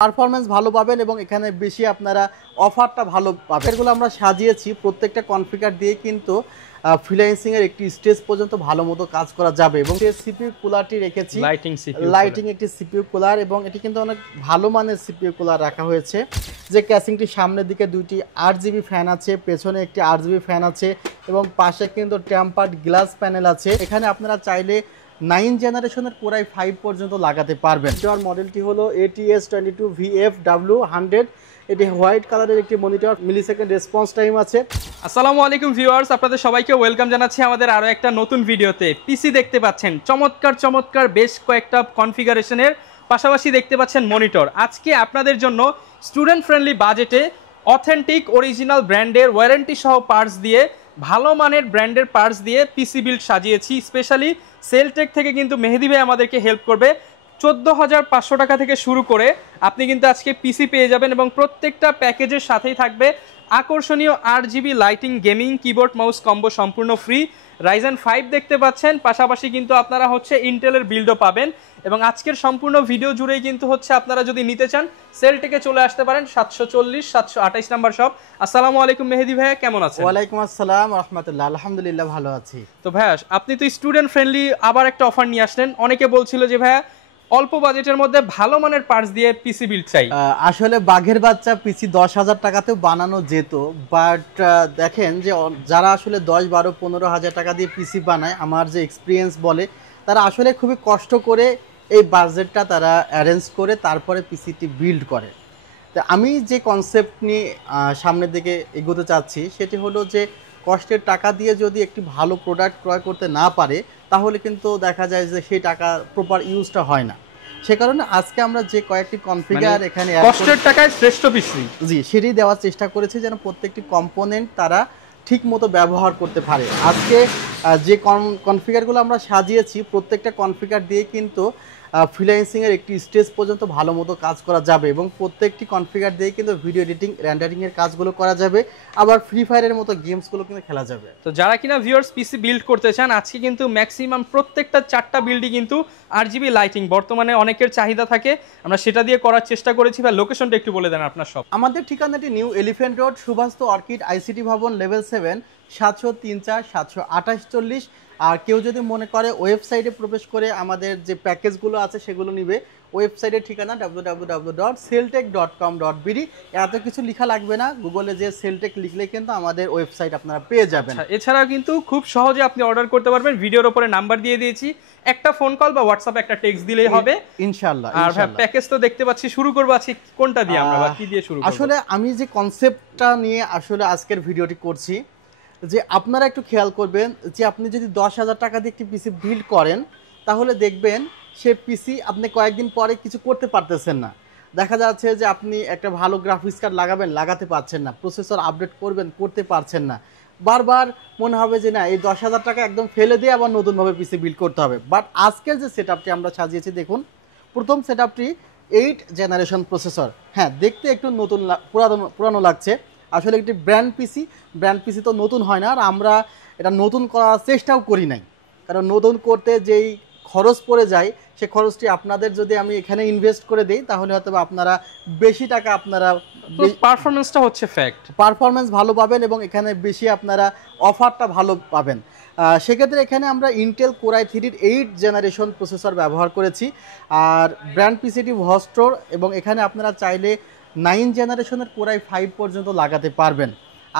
Performance ভালো পাবেন এবং এখানে বেশি আপনারা অফারটা ভালো পাবেন। এগুলো আমরা সাজিয়েছি প্রত্যেকটা কনফিগার দিয়ে কিন্তু ফ্রিল্যান্সিং এর একটি স্টেজ পর্যন্ত ভালো মতো কাজ করা যাবে এবং যে সিপিইউ কুলারটি রেখেছি লাইটিং একটি সিপিইউ কুলার এবং এটি কিন্তু অনেক ভালো মানের সিপিইউ কুলার রাখা হয়েছে। যে ক্যাসিংটি সামনের দিকে দুইটি 8GB ফ্যান আছে, পেছনে একটি 8GB ফ্যান আছে এবং পাশে কিন্তু টেম্পার্ড গ্লাস প্যানেল আছে। এখানে আপনারা চাইলে 9 জেনারেশনের কোরাই 5 পর্যন্ত লাগাতে পারবেন। এটার মডেলটি হলো ATS22VFW100। এটি হোয়াইট কালারের একটি মনিটর, মিলিসেকেন্ড রেসপন্স টাইম আছে। আসসালামু আলাইকুম ভিউয়ার্স, আপনাদের সবাইকে ওয়েলকাম জানাচ্ছি আমাদের আরো একটা নতুন ভিডিওতে। পিসি দেখতে পাচ্ছেন চমৎকার বেশ কয়েকটা কনফিগারেশনের, পাশাপাশি দেখতে পাচ্ছেন মনিটর। আজকে আপনাদের জন্য স্টুডেন্ট ফ্রেন্ডলি বাজেটে অথেন্টিক অরিজিনাল ব্র্যান্ডের ওয়ারেন্টি সহ পার্টস দিয়ে, ভালো মানের ব্র্যান্ডের পার্টস দিয়ে পিসি বিল্ড সাজিয়েছি। স্পেশালি সেলটেক থেকে কিন্তু মেহেদি ভাই আমাদেরকে হেল্প করবে। 14,500 টাকা থেকে শুরু করে আপনি কিন্তু আজকে পিসি পেয়ে যাবেন এবং প্রত্যেকটা প্যাকেজের সাথেই থাকবে আকর্ষণীয় 8GB lighting, gaming, keyboard, mouse combo সম্পূর্ণ ফ্রি। রাইজেন 5 দেখতে পাচ্ছেন, পাশাপাশি কিন্তু আপনারা ইন্টেলের বিল্ডও পাবেন। এবং আজকের সম্পূর্ণ ভিডিও জুড়েই কিন্তু আপনারা যদি নিতে চান সেলটেকে চলে আসতে পারেন। 740-728 নাম্বার শপ। আসসালামু আলাইকুম মেহেদি ভাইয়া, কেমন আছেন? ওয়ালাইকুম আসসালাম রাহমাতুল্লাহ, আলহামদুলিল্লাহ ভালো আছি। তো ভাইয়া, আপনি তো স্টুডেন্ট ফ্রেন্ডলি আবার একটা অফার নিয়ে আসলেন। অনেকে বলছিল যে ভাইয়া অল্প বাজেটের মধ্যে ভালো মানের পার্টস দিয়ে পিসি বিল্ড চাই। আসলে বাঘের বাচ্চা পিসি 10,000 টাকাতেও বানানো যেত, বাট দেখেন যে যারা আসলে 10-12-15 হাজার টাকা দিয়ে পিসি বানায়, আমার যে এক্সপিরিয়েন্স বলে তারা আসলে খুবই কষ্ট করে এই বাজেটটা তারা অ্যারেঞ্জ করে তারপরে পিসিটি বিল্ড করে। তো আমি যে কনসেপ্ট নিয়ে সামনের দিকে এগোতে চাচ্ছি সেটি হলো যে কষ্টের টাকা দিয়ে যদি একটি ভালো প্রোডাক্ট ক্রয় করতে না পারে তাহলে কিন্তু দেখা যায় যে সেই টাকা প্রপার ইউজটা হয় না। সে কারণে আজকে আমরা যে কয়েকটি কনফিগার এখানে কষ্টের টাকায় শ্রেষ্ঠ পিসি, জি, সেটি দেওয়ার চেষ্টা করেছি যেন প্রত্যেকটি কম্পোনেন্ট তারা ঠিক মতো ব্যবহার করতে পারে। আজকে যে কনফিগারগুলো আমরা সাজিয়েছি প্রত্যেকটা কনফিগার দিয়ে কিন্তু ফ্রিল্যান্সিং এর একটি স্টেজ পর্যন্ত ভালো মতো কাজ করা যাবে এবং প্রত্যেকটি কনফিগার দিয়ে কিন্তু ভিডিও এডিটিং, রেন্ডারিং এর কাজগুলো করা যাবে, আবার ফ্রি ফায়ারের মতো গেমসগুলো কিন্তু খেলা যাবে। তো যারা কিনা ভিউয়ার্স পিসি বিল্ড করতে চান, আজকে কিন্তু ম্যাক্সিমাম প্রত্যেকটা 4টা বিল্ডই কিন্তু 8GB লাইটিং বর্তমানে অনেকের চাহিদা থাকে, আমরা সেটা দিয়ে করার চেষ্টা করেছি। বা লোকেশনটা একটু বলে দেন আপনার সব। আমাদের ঠিকানাটি New Elephant Road, Subhash Orchid ICT Bhaban, level 7, 703-4-728-40। আর কেউ যদি মনে করে ওয়েবসাইটে প্রবেশ করে আমাদের যে প্যাকেজগুলো আছে সেগুলো নিবে, ওয়েবসাইটের ঠিকানা www.celltech.com.bd। এত কিছু লেখা লাগবে না, গুগলে যে সেলটেক লিখলে কিন্তু আমাদের ওয়েবসাইট আপনারা পেয়ে যাবেন। এছাড়াও কিন্তু খুব সহজে আপনি অর্ডার করতে পারবেন। ভিডিওর উপরে নাম্বার দিয়ে দিয়েছি, একটা ফোন কল বা হোয়াটসঅ্যাপে একটা টেক্সট দিলেই হবে ইনশাআল্লাহ। আর ভাই প্যাকেজ তো দেখতে পাচ্ছি, শুরু করব আজকে কোনটা দিয়ে আমরা বা কি দিয়ে শুরু করব? আসলে আমি যে কনসেপ্টটা নিয়ে আসলে আজকের ভিডিওটি করছি, যে আপনারা একটু খেয়াল করবেন যে আপনি যদি 10,000 টাকা দিয়ে একটি পিসি বিল্ড করেন তাহলে দেখবেন সে পিসি আপনি কয়েকদিন পরে কিছু করতে পারতেছেন না। দেখা যাচ্ছে যে আপনি একটা ভালো গ্রাফিক্স কার্ড লাগাবেন, লাগাতে পারছেন না, প্রসেসর আপডেট করবেন, করতে পারছেন না। বারবার মনে হবে যে না, এই 10,000 টাকা একদম ফেলে দিয়ে আবার নতুনভাবে পিসি বিল্ড করতে হবে। বাট আজকের যে সেটআপটি আমরা সাজিয়েছি, দেখুন প্রথম সেটআপটি 8 জেনারেশন প্রসেসর। হ্যাঁ, দেখতে একটু নতুন পুরানো লাগছে, আসলে একটি ব্র্যান্ড পিসি তো নতুন হয় না, আর আমরা এটা নতুন করার চেষ্টাও করি নাই। কারণ নতুন করতে যেই খরচ পড়ে যায় সে খরচটি আপনাদের যদি আমি এখানে ইনভেস্ট করে দিই তাহলে হয়তো আপনারা বেশি টাকা আপনারা পারফরমেন্সটা হচ্ছে ফ্যাক্ট, পারফরমেন্স ভালো পাবেন এবং এখানে বেশি আপনারা অফারটা ভালো পাবেন। সেক্ষেত্রে এখানে আমরা ইন্টেল কোরাই 3 8 জেনারেশন প্রসেসর ব্যবহার করেছি। আর ব্র্যান্ড পিসিটি ভস্ট্রোর এবং এখানে আপনারা চাইলে 9 জেনারেশনের কোরাই 5 পর্যন্ত লাগাতে পারবেন।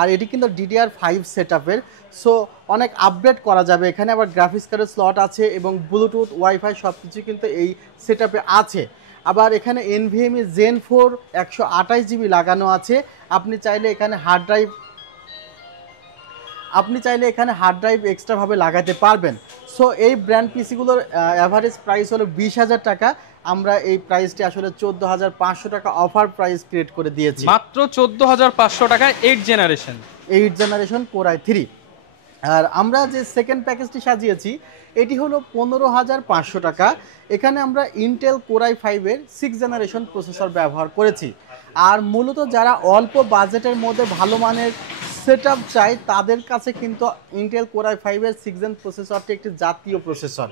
আর এটি কিন্তু DDR5 সেটআপের, সো অনেক আপডেট করা যাবে। এখানে আবার গ্রাফিক্স কার্ডের স্লট আছে এবং ব্লুটুথ, ওয়াইফাই সব কিছু কিন্তু এই সেটআপে আছে। আবার এখানে NVMe Zen 4 128GB লাগানো আছে। আপনি চাইলে এখানে হার্ড ড্রাইভ এক্সট্রাভাবে লাগাতে পারবেন। সো এই ব্র্যান্ড পিসিগুলোর অ্যাভারেজ প্রাইস হলো 20,000 টাকা। আমরা এই প্রাইসটি আসলে 14,500 টাকা অফার প্রাইস ক্রিয়েট করে দিয়েছি, মাত্র 14,500 টাকায় 8 জেনারেশন কোরাই 3। আর আমরা যে সেকেন্ড প্যাকেজটি সাজিয়েছি এটি হলো 15,500 টাকা। এখানে আমরা ইন্টেল কোরাই 5-এর 6 জেনারেশন প্রসেসর ব্যবহার করেছি। আর মূলত যারা অল্প বাজেটের মধ্যে ভালো মানের সেটআপ চাই তাদের কাছে কিন্তু ইন্টেল কোর i5 এর 6 জেন প্রসেসরটি একটি জাতীয় প্রসেসর,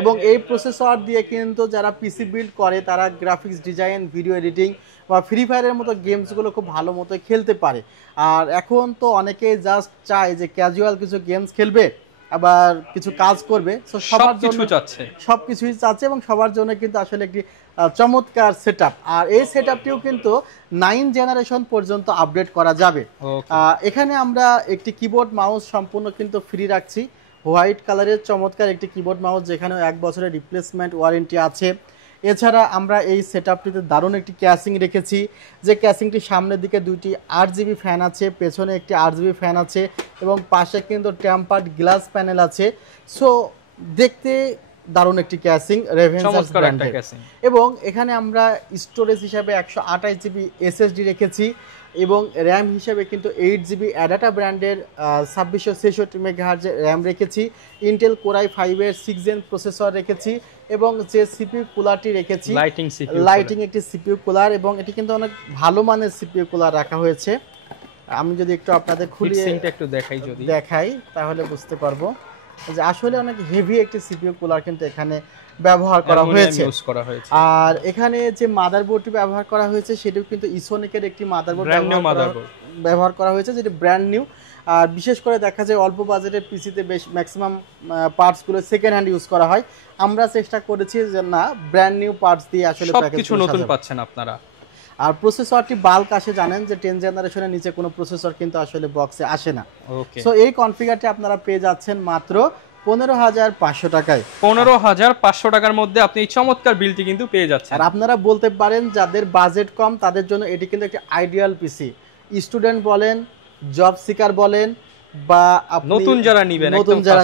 এবং এই প্রসেসর দিয়ে কিন্তু যারা পিসি বিল্ড করে তারা গ্রাফিক্স ডিজাইন, ভিডিও এডিটিং বা ফ্রি ফায়ারের মতো গেমসগুলো খুব ভালো মতো খেলতে পারে। আর এখন তো অনেকেই জাস্ট চায় যে ক্যাজুয়াল কিছু গেমস খেলবে, আবার কিছু কাজ করবে, সো সবার জন্য সবকিছুই চাচ্ছে, এবং সবার জন্য কিন্তু আসলে একটি চমৎকার সেটআপ। আর এই সেটআপটিও কিন্তু 9 জেনারেশন পর্যন্ত আপডেট করা যাবে। এখানে আমরা একটি কিবোর্ড মাউস সম্পূর্ণ কিন্তু ফ্রি রাখছি, হোয়াইট কালারের চমৎকার একটি কিবোর্ড মাউস, যেখানে 1 বছরের রিপ্লেসমেন্ট ওয়ারেন্টি আছে। এছাড়া আমরা এই সেটআপটিতে দারুণ একটি ক্যাসিং রেখেছি, যে ক্যাসিংটি সামনের দিকে 2টি 8GB ফ্যান আছে, পেছনে একটি 8GB ফ্যান আছে, এবং পাশে কিন্তু টেম্পার্ড গ্লাস প্যানেল আছে। সো দেখতে দারুণ একটি ক্যাসিং, রেভেনসার ব্র্যান্ডের। এবং এখানে আমরা স্টোরেজ হিসাবে 128GB SSD রেখেছি, এবং র্যাম হিসাবে কিন্তু 8GB অ্যাডাটা ব্র্যান্ডের 2666 MHz র্যাম রেখেছি। ইন্টেল কোর i5 এর 6 জেন প্রসেসর রেখেছি, এবং যে সিপিইউ কুলারটি রেখেছি লাইটিং একটি সিপিইউ কুলার, এবং এটি কিন্তু অনেক ভালো মানের সিপিইউ কুলার রাখা হয়েছে। আমি যদি একটু আপনাদের খুলিয়ে একটু দেখাই তাহলে বুঝতে পারবো যে আসলে অনেক হেভি একটি সিপিইউ কুলার কিন্তু এখানে ব্যবহার করা হয়েছে। আর এখানে যে মাদারবোর্ডটি ব্যবহার করা হয়েছে সেটিও কিন্তু ইসোনিকের একটি মাদারবোর্ড ব্যবহার করা হয়েছে, যেটি ব্র্যান্ড নিউ। আর বিশেষ করে দেখা যায় অল্প বাজেটের পিসিতে বেশ ম্যাক্সিমাম পার্টসগুলো সেকেন্ড হ্যান্ড ইউজ করা হয়। আমরা চেষ্টা করেছি যে না, ব্র্যান্ড নিউ পার্টস দিয়ে আসলে সবকিছু নতুন পাচ্ছেন আপনারা। আর প্রসেসরটি বাল্ক আসে, জানেন যে 10 জেনারেশনের নিচে কোনো প্রসেসর কিন্তু আসলে বক্সে আসে না। সো এই কনফিগারটি আপনারা পেয়ে যাচ্ছেন মাত্র 15,500 টাকায়। 15,500 টাকার মধ্যে আপনি এই চমৎকার বিলটি কিন্তু পেয়ে যাচ্ছেন। আর আপনারা বলতে পারেন যাদের বাজেট কম তাদের জন্য এটি কিন্তু একটা আইডিয়াল পিসি। স্টুডেন্ট বলেন, জব সিকার বলেন, বা নতুন যারা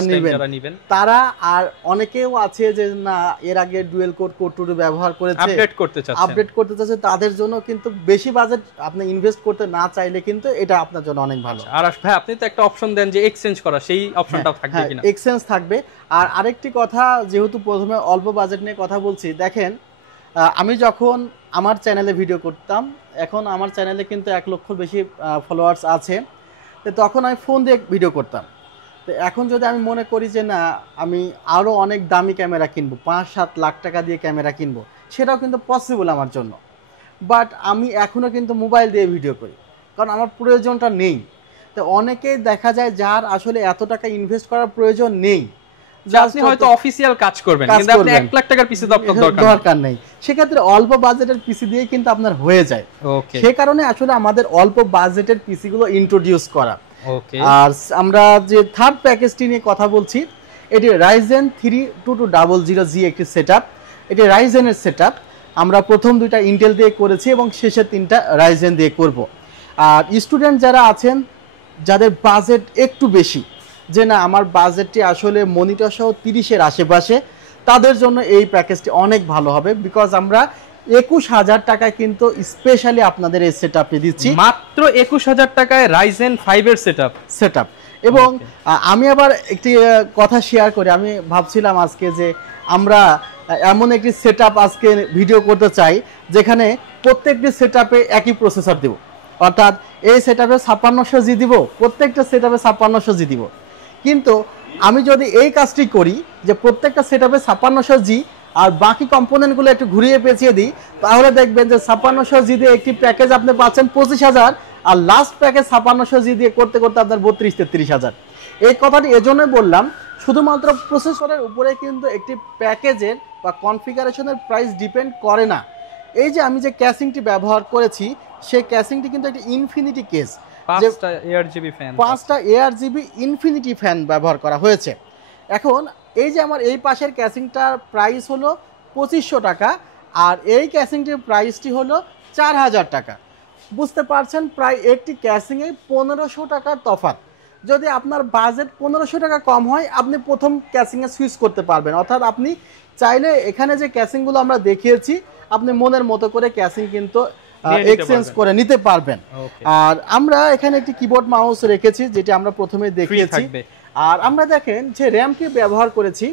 নিবেন তারা, আর অনেকেও আছে যে না এর আগে ডুয়েল কোর কোর 2 ব্যবহার করেছে, আপডেট করতে চাচ্ছে, তাদের জন্য কিন্তু বেশি বাজেট আপনি ইনভেস্ট করতে না চাইলে কিন্তু এটা আপনার জন্য অনেক ভালো। আর ভাই আপনি তো একটা অপশন দেন যে এক্সচেঞ্জ করা, সেই অপশনটাও থাকবে কিনা? এক্সচেঞ্জ থাকবে। আর আরেকটি কথা, যেহেতু প্রথমে অল্প বাজেট নিয়ে কথা বলছি, দেখেন আমি যখন আমার চ্যানেলে ভিডিও করতাম, এখন আমার চ্যানেলে কিন্তু 1 লক্ষর বেশি ফলোয়ার্স আছে, তো তখন আমি ফোন দিয়ে ভিডিও করতাম। তো এখন যদি আমি মনে করি যে না আমি আরও অনেক দামি ক্যামেরা কিনবো, 5-7 লাখ টাকা দিয়ে ক্যামেরা কিনবো, সেটাও কিন্তু পসিবল আমার জন্য। বাট আমি এখনও কিন্তু মোবাইল দিয়ে ভিডিও করি, কারণ আমার প্রয়োজনটা নেই। তো অনেকেই দেখা যায় যার আসলে এত টাকা ইনভেস্ট করার প্রয়োজন নেই, আপনি হয়তো অফিশিয়াল কাজ করবেন কিন্তু আপনি 1 লাখ টাকার পিসি তো আপনার দরকার নেই, সেক্ষেত্রে অল্প বাজেটের পিসি দিয়ে কিন্তু আপনার হয়ে যায়। সেই কারণে আসলে আমাদের অল্প বাজেটের পিসি গুলো ইন্ট্রোডিউস করা। আর আমরা যে থার্ড প্যাকেজটি নিয়ে কথা বলছি, এটি রাইজেন 3-2200G একটি সেটআপ। এটি রাইজেনের সেটআপ। আমরা প্রথম 2টা ইন্টেল দিয়ে করেছি এবং শেষের 3টা রাইজেন দিয়ে করব। আর স্টুডেন্ট যারা আছেন, যাদের বাজেট একটু বেশি, যে না আমার বাজেটটি আসলে মনিটর সহ 30-এর আশেপাশে, তাদের জন্য এই প্যাকেজটি অনেক ভালো হবে। বিকজ আমরা 21,000 টাকায় কিন্তু স্পেশালি আপনাদের এই সেটআপটি দিচ্ছি, মাত্র 21,000 টাকায় রাইজেন 5 এর সেটআপ। এবং আমি আবার একটি কথা শেয়ার করি, আমি ভাবছিলাম আজকে যে আমরা এমন একটি সেটআপ আজকে ভিডিও করতে চাই যেখানে প্রত্যেকটি সেটআপে একই প্রসেসর দেব, অর্থাৎ এই সেটআপে 5600G দিব, প্রত্যেকটা সেটআপে 5600G দিব। কিন্তু আমি যদি এই কাজটি করি যে প্রত্যেকটা সেটআপে 5600G আর বাকি কম্পোনেন্টগুলো একটু ঘুরিয়ে পেঁচিয়ে দিই, তাহলে দেখবেন যে 5600G দিয়ে একটি প্যাকেজ আপনি পাচ্ছেন 25,000, আর লাস্ট প্যাকেজ 5600G দিয়ে করতে করতে আপনার 32-33,000। এই কথাটি এজন্যই বললাম, শুধুমাত্র প্রসেসরের উপরে কিন্তু একটি প্যাকেজের বা কনফিগারেশনের প্রাইস ডিপেন্ড করে না। এই যে আমি যে ক্যাসিংটি ব্যবহার করেছি, সেই ক্যাসিংটি কিন্তু একটা ইনফিনিটি কেস, 5টা ARGB ইনফিনিটি ফ্যান ব্যবহার করা হয়েছে। এখন এই যে আমার এই পাশের ক্যাসিংটার প্রাইস হলো 2500 টাকা, আর এই ক্যাসিংটির প্রাইসটি হলো 4000 টাকা। বুঝতে পারছেন, প্রায় একটি ক্যাসিংয়ে 1500 টাকার তফাৎ। যদি আপনার বাজেট 1500 টাকা কম হয়, আপনি প্রথম ক্যাসিংয়ে সুইচ করতে পারবেন, অর্থাৎ আপনি চাইলে এখানে যে ক্যাসিংগুলো আমরা দেখিয়েছি, আপনি মনের মতো করে ক্যাসিং কিন্তু এক্সচেঞ্জ করে নিতে পারবেন। আর আমরা এখানে একটি কিবোর্ড মাউস রেখেছি, যেটা আমরা প্রথমে দেখিয়েছি। আর আমরা দেখেন যে র্যামটি ব্যবহার করেছি,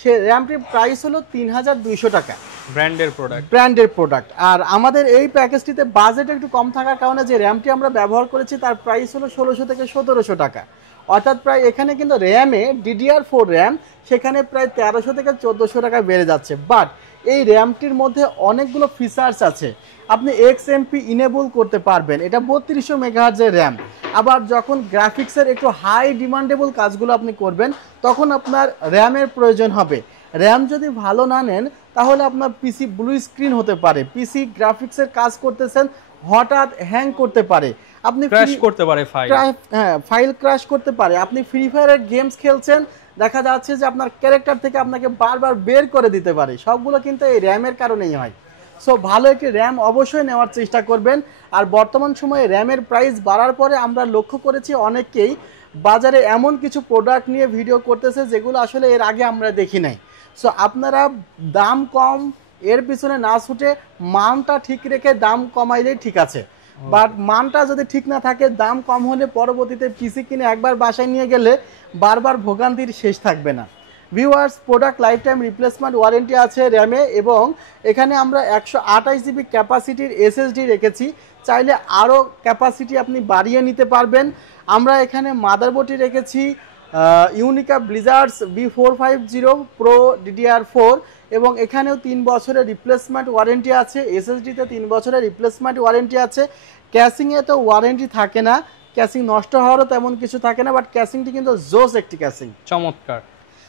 সে র্যামটির প্রাইস হলো 3200 টাকা। ব্র্যান্ডের প্রোডাক্ট। আর আমাদের এই প্যাকেজটিতে বাজেট একটু কম থাকার কারণে যে র্যামটি আমরা ব্যবহার করেছি তার প্রাইস হলো 1600 থেকে 1700 টাকা। অর্থাৎ প্রায় এখানে কিন্তু র্যামে DDR4 র্যাম সেখানে প্রায় 1300 থেকে 1400 টাকা বেড়ে যাচ্ছে। বাট এই র্যামটির মধ্যে অনেকগুলো ফিচার্স আছে, আপনি XMP ইনেবল করতে পারবেন, এটা 3200 মেগাহার্জের র্যাম। আবার যখন গ্রাফিক্সের একটু হাই ডিমান্ডেবল কাজগুলো আপনি করবেন তখন আপনার র্যামের প্রয়োজন হবে। র্যাম যদি ভালো না নেন তাহলে আপনার পিসি ব্লু স্ক্রিন হতে পারে, পিসি গ্রাফিক্সের কাজ করতেছেন হঠাৎ হ্যাং করতে পারে, আপনি ক্র্যাশ করতে পারে, ফাইল ক্র্যাশ করতে পারে। আপনি ফ্রি ফায়ারের গেমস খেলছেন, দেখা যাচ্ছে যে আপনার ক্যারেক্টার থেকে আপনাকে বারবার বের করে দিতে পারে, সবগুলো কিন্তু এই র্যামের কারণেই হয়। সো ভালো একটি র্যাম অবশ্যই নেওয়ার চেষ্টা করবেন। আর বর্তমান সময়ে র্যামের প্রাইস বাড়ার পরে আমরা লক্ষ্য করেছি অনেকেই বাজারে এমন কিছু প্রোডাক্ট নিয়ে ভিডিও করতেছে যেগুলো আসলে এর আগে আমরা দেখি নাই। সো আপনারা দাম কম এর পিছনে না ছুটে মানটা ঠিক রেখে দাম কমাইলেই ঠিক আছে। বাট মানটা যদি ঠিক না থাকে, দাম কম হলে পরবর্তীতে পিসি কিনে একবার বাসায় নিয়ে গেলে বারবার ভোগান্তির শেষ থাকবে না। Viewers, product life time replacement warranty আছে র্যামে, এবং এখানে আমরা 128 জিবি ক্যাপাসিটির SSD রেখেছি, চাইলে আরও ক্যাপাসিটি আপনি বাড়িয়ে নিতে পারবেন। আমরা এখানে মাদারবোর্ডটি রেখেছি ইউনিকা ব্লিজার্ডস B450 Pro DDR4, এবং এখানেও 3 বছরের রিপ্লেসমেন্ট ওয়ারেন্টি আছে। SSDতে 3 বছরের রিপ্লেসমেন্ট ওয়ারেন্টি আছে। ক্যাসিংয়ে তো ওয়ারেন্টি থাকে না, ক্যাসিং নষ্ট হওয়ারও তেমন কিছু থাকে না, বাট ক্যাসিংটি কিন্তু জোস একটি ক্যাসিং। চমৎকার।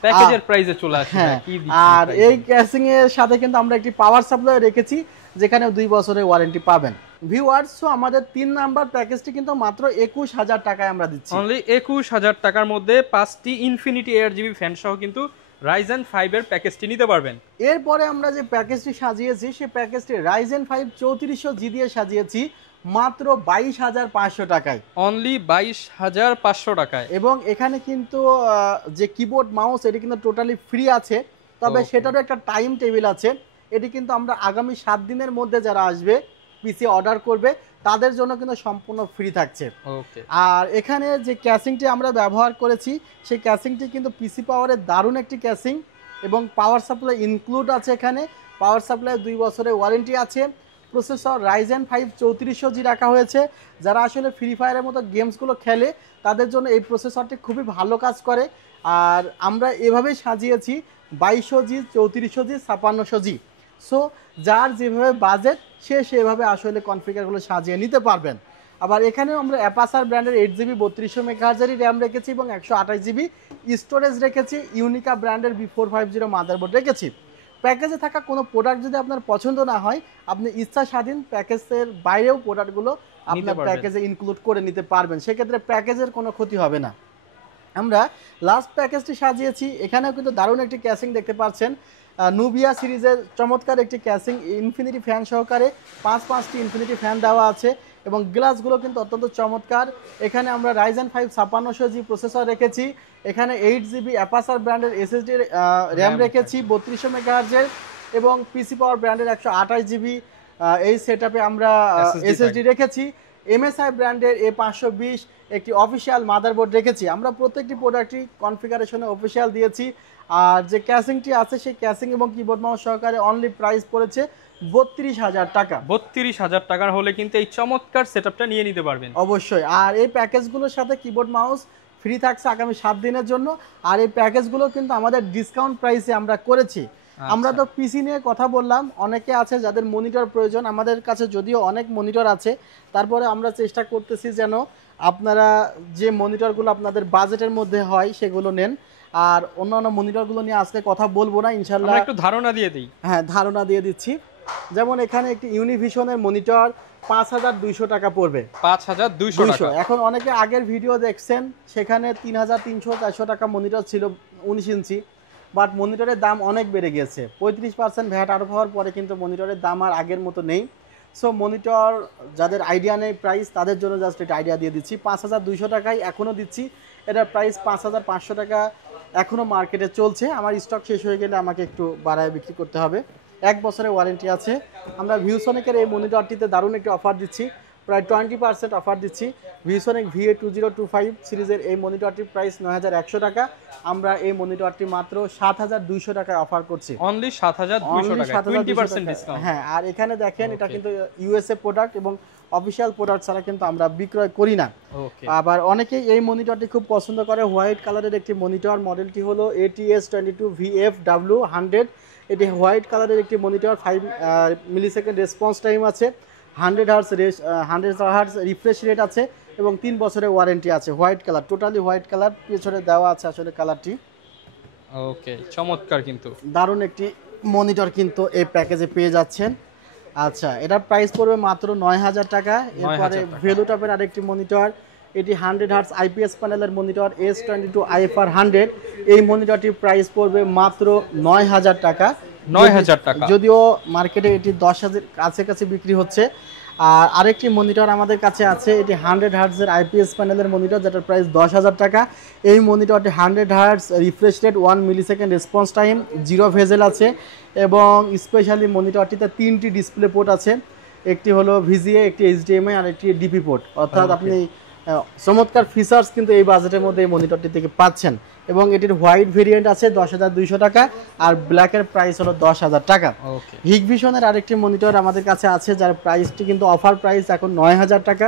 প্যাকেজের প্রাইসে চলে আসে কি দিচ্ছেন? আর এই ক্যাসিং এর সাথে কিন্তু আমরা একটি পাওয়ার সাপ্লাই রেখেছি যেখানে 2 বছরের ওয়ারেন্টি পাবেন। ভিউয়ার্স, সো আমাদের 3 নাম্বার প্যাকেজটি কিন্তু মাত্র 21000 টাকায় আমরা দিচ্ছি। অনলি 21000 টাকার মধ্যে 5টি ইনফিনিটি 8GB ফ্যান সহ কিন্তু Ryzen 5 এর প্যাকেজটি নিতে পারবেন। এরপরে আমরা যে প্যাকেজটি সাজিয়েছি সেই প্যাকেজটি Ryzen 5 3400G দিয়ে সাজিয়েছি মাত্র 22500 টাকায়। অনলি 22500 টাকায়। এবং এখানে কিন্তু যে কিবোর্ড মাউস এটি কিন্তু টোটালি ফ্রি আছে, তবে সেটারও একটা টাইম টেবিল আছে। এটি কিন্তু আমরা আগামী 7 দিনের মধ্যে যারা আসবে পিসি অর্ডার করবে তাদের জন্য কিন্তু সম্পূর্ণ ফ্রি থাকছে। আর এখানে যে ক্যাসিংটি আমরা ব্যবহার করেছি সেই ক্যাসিংটি কিন্তু পিসি পাওয়ারের দারুণ একটি ক্যাসিং, এবং পাওয়ার সাপ্লাই ইনক্লুড আছে। এখানে পাওয়ার সাপ্লাই 2 বছরের ওয়ারেন্টি আছে। প্রসেসর Ryzen 5 3400G রাখা হয়েছে। যারা আসলে ফ্রি ফায়ারের মতো গেমসগুলো খেলে তাদের জন্য এই প্রসেসরটি খুবই ভালো কাজ করে। আর আমরা এভাবেই সাজিয়েছি 2200G 3400G 5600G। সো যার যেভাবে বাজেট সে সেভাবে আসলে কনফিগারগুলো সাজিয়ে নিতে পারবেন। আবার এখানেও আমরা অ্যাপাসার ব্র্যান্ডের 8GB 3200 মেগাহার্জেরই র্যাম রেখেছি এবং 128GB স্টোরেজ রেখেছি। ইউনিকা ব্র্যান্ডের B450 মাদারবোর্ড রেখেছি। প্যাকেজে থাকা কোনো প্রোডাক্ট যদি আপনার পছন্দ না হয়, আপনি ইচ্ছা স্বাধীন প্যাকেজের বাইরেও প্রোডাক্টগুলো আপনার প্যাকেজে ইনক্লুড করে নিতে পারবেন, সেক্ষেত্রে প্যাকেজের কোনো ক্ষতি হবে না। আমরা লাস্ট প্যাকেজটি সাজিয়েছি, এখানেও কিন্তু দারুণ একটি ক্যাসিং দেখতে পাচ্ছেন। নুবিয়া সিরিজের চমৎকার একটি ক্যাসিং ইনফিনিটি ফ্যান সহকারে 5টি ইনফিনিটি ফ্যান দেওয়া আছে, এবং গ্লাসগুলো কিন্তু অত্যন্ত চমৎকার। এখানে আমরা Ryzen 5 5600G প্রসেসর রেখেছি। এখানে 8GB অ্যাপাসার ব্র্যান্ডের SSD র্যাম রেখেছি 3200 মেগাহার্জের, এবং পিসি পাওয়ার ব্র্যান্ডের 128GB এই সেটআপে আমরা SSD রেখেছি। MSI ব্র্যান্ডের A520 একটি অফিসিয়াল মাদারবোর্ড রেখেছি। আমরা প্রত্যেকটি প্রোডাক্টই কনফিগারেশনে অফিসিয়াল দিয়েছি। আর যে ক্যাসিংটি আছে সেই ক্যাসিং এবং কিবোর্ড মাউস সহকারে অনলি প্রাইস পড়েছে 32000 টাকা। 32000 টাকার হলে কিন্তু এই চমৎকার সেটআপটা নিয়ে নিতে পারবেন অবশ্যই। আর এই প্যাকেজগুলোর সাথে কিবোর্ড মাউস ফ্রি থাকছে আগামী 7 দিনের জন্য। আর এই প্যাকেজগুলো কিন্তু আমাদের ডিসকাউন্ট প্রাইসে আমরা করেছি। আমরা তো পিসি নিয়ে কথা বললাম, অনেকে আছে যাদের মনিটর প্রয়োজন। আমাদের কাছে যদিও অনেক মনিটর আছে, তারপরে আমরা চেষ্টা করতেছি যেন আপনারা যে মনিটরগুলো আপনাদের বাজেটের মধ্যে হয় সেগুলো নেন। আর অন্যান্য মনিটরগুলো নিয়ে আজকে কথা বলবো না, ইনশাল্লাহ একটু ধারণা দিয়ে দিই। হ্যাঁ, ধারণা দিয়ে দিচ্ছি। যেমন এখানে একটি ইউনিভিশনের মনিটর 5200 টাকা পড়বে। 5200 টাকা। এখন অনেকে আগের ভিডিও দেখছেন, সেখানে 3300-400 টাকা মনিটর ছিল 19 ইঞ্চি, বাট মনিটরের দাম অনেক বেড়ে গিয়েছে। 35% ভ্যাট আরোপ হওয়ার পরে কিন্তু মনিটরের দাম আর আগের মতো নেই। সো মনিটর যাদের আইডিয়া নেই প্রাইস, তাদের জন্য জাস্ট একটা আইডিয়া দিয়ে দিচ্ছি। 5200 টাকায় এখনও দিচ্ছি। এটার প্রাইস 5500 টাকা এখনও মার্কেটে চলছে। আমার স্টক শেষ হয়ে গেলে আমাকে একটু বাড়ায় বিক্রি করতে হবে। 1 বছরের ওয়ারেন্টি আছে। আমরা ভিউসনিকের এই মনিটরটিতে দারুণ একটি অফার দিচ্ছি। প্রায় 20% অফার দিচ্ছি। ভিসনিক VA2025 সিরিজের এই মনিটরটির প্রাইস 9100 টাকা, আমরা এই মনিটরটি মাত্র 7200 টাকায় অফার করছি। অনলি 7200 টাকা, 20% ডিসকাউন্ট। হ্যাঁ, আর এখানে দেখেন এটা কিন্তু ইউএসএ প্রোডাক্ট এবং অফিশিয়াল প্রোডাক্ট ছাড়া কিন্তু আমরা বিক্রয় করি না। আবার অনেকেই এই মনিটরটি খুব পছন্দ করে, হোয়াইট কালারের একটি মনিটর, মডেলটি হলো ATS22VFW100। এটি হোয়াইট কালারের একটি মনিটর, 5 মিলিসেকেন্ড রেসপন্স টাইম আছে, 100 হার্টজ রিফ্রেশ রেট আছে এবং 3 বছরের ওয়ারেন্টি আছে। White colour, totally white colour, পেছনে দেওয়া আছে আসলে কালারটি। ওকে, চমৎকার, কিন্তু দারুণ একটি মনিটর কিন্তু এই প্যাকেজে পেয়ে যাচ্ছেন। আচ্ছা, এটার প্রাইস পড়বে মাত্র 9000 টাকা। এরপরে ভেলুটপের আরেকটি মনিটর, এটি 100 হার্টজ আইপিএস প্যানেলের মনিটর S22IFR100। এই মনিটরটির প্রাইস পড়বে মাত্র 9000 টাকা। 9000 টাকা, যদিও মার্কেটে এটি 10,000 কাছাকাছি বিক্রি হচ্ছে। আর আরেকটি মনিটর আমাদের কাছে আছে, এটি 100 হার্টজের আইপিএস প্যানেলের মনিটর, যেটার প্রাইস 10,000 টাকা। এই মনিটরটি 100 hertz refresh rate, 1 millisecond response time, 0 bezel আছে এবং স্পেশালি মনিটরটিতে 3টি ডিসপ্লে পোর্ট আছে, একটি হলো VGA, একটি HDMI আর একটি ডিপি পোর্ট। অর্থাৎ আপনি চমৎকার ফিচার্স কিন্তু এই বাজেটের মধ্যে এই মনিটরটি থেকে পাচ্ছেন। এবং এটির হোয়াইট ভেরিয়েন্ট আছে 10,200 টাকা আর ব্ল্যাকের প্রাইস হলো 10,000 টাকা। হিগভিশনের আরেকটি মনিটর আমাদের কাছে আছে, যার প্রাইসটি কিন্তু অফার প্রাইস এখন 9000 টাকা।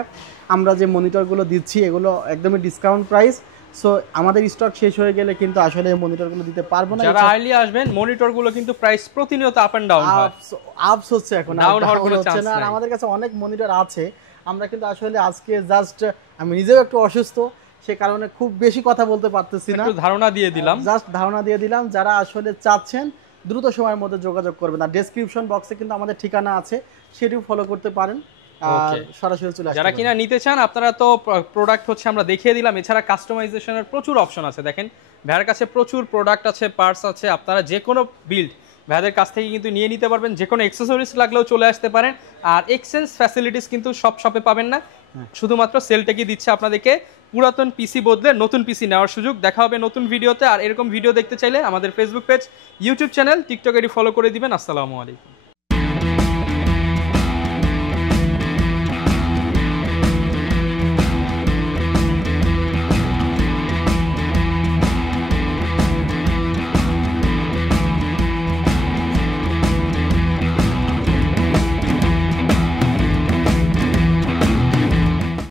আমরা যে মনিটরগুলো দিচ্ছি এগুলো একদমই ডিসকাউন্ট প্রাইস। সো আমাদের স্টক শেষ হয়ে গেলে কিন্তু আসলে এই মনিটরগুলো দিতে পারবো না। যারা আর্লি আসবেন, মনিটরগুলো কিন্তু প্রাইস প্রতিনিয়ত আপ এন্ড ডাউন হয়, আপস হচ্ছে, এখন ডাউন হচ্ছে না। আর আমাদের কাছে অনেক মনিটর আছে, আমরা কিন্তু আসলে আজকে জাস্ট আমি নিজেও একটু অসুস্থ, সে কারণে খুব বেশি কথা বলতে পারতেছি না, একটু ধারণা দিয়ে দিলাম, জাস্ট ধারণা দিয়ে দিলাম। যারা আসলে চাচ্ছেন দ্রুত সময়ের মধ্যে যোগাযোগ করবেন, আর ডেসক্রিপশন বক্সে কিন্তু আমাদের ঠিকানা আছে, সেটিও ফলো করতে পারেন। সরাসরি চলে আসতে যারা কিনা নিতে চান, আপনারা তো প্রোডাক্ট হচ্ছে আমরা দেখিয়ে দিলাম, এছাড়া কাস্টমাইজেশনের প্রচুর অপশন আছে। দেখেন ভাইয়ের কাছে প্রচুর প্রোডাক্ট আছে, পার্টস আছে, আপনারা যে কোনো বিল্ড ভাইদের কাছ থেকে কিন্তু নিয়ে নিতে পারবেন। যে কোনো অ্যাকসেসরিজ লাগলেও চলে আসতে পারেন। আর এক্সচেঞ্জ ফ্যাসিলিটিস কিন্তু সব শপে পাবেন না, শুধুমাত্র সেলটেকই দিচ্ছে আপনাদেরকে পুরাতন পিসি বদলে নতুন পিসি নেওয়ার সুযোগ। দেখা হবে নতুন ভিডিওতে। আর এরকম ভিডিও দেখতে চাইলে আমাদের Facebook page, YouTube channel, TikTok এটি ফলো করে দিবেন। আসসালামু আলাইকুম।